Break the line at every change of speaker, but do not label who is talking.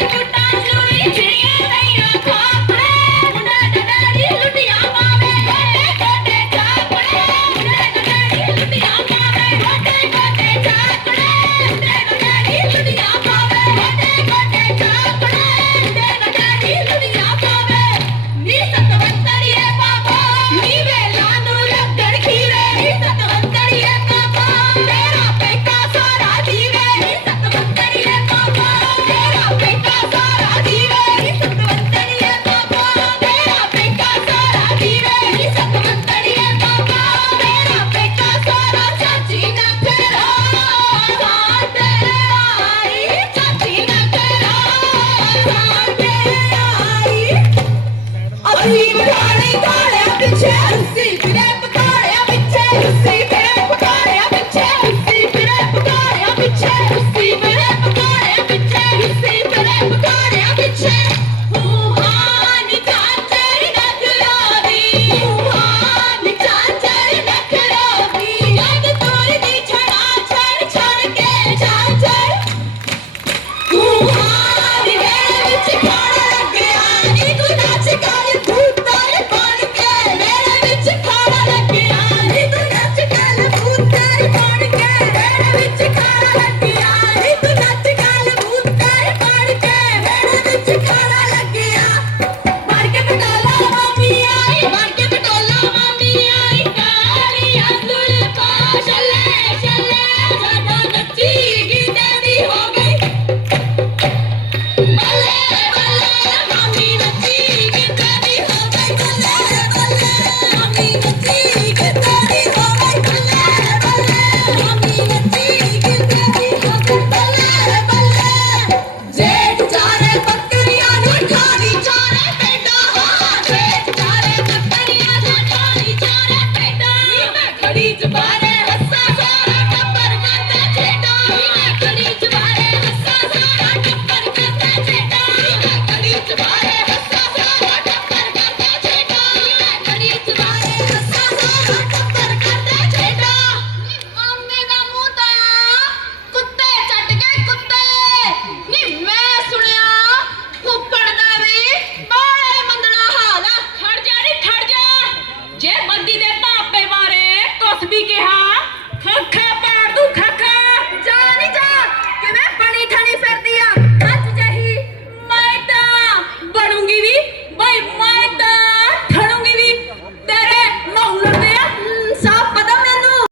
ছোট Everybody, happy chance.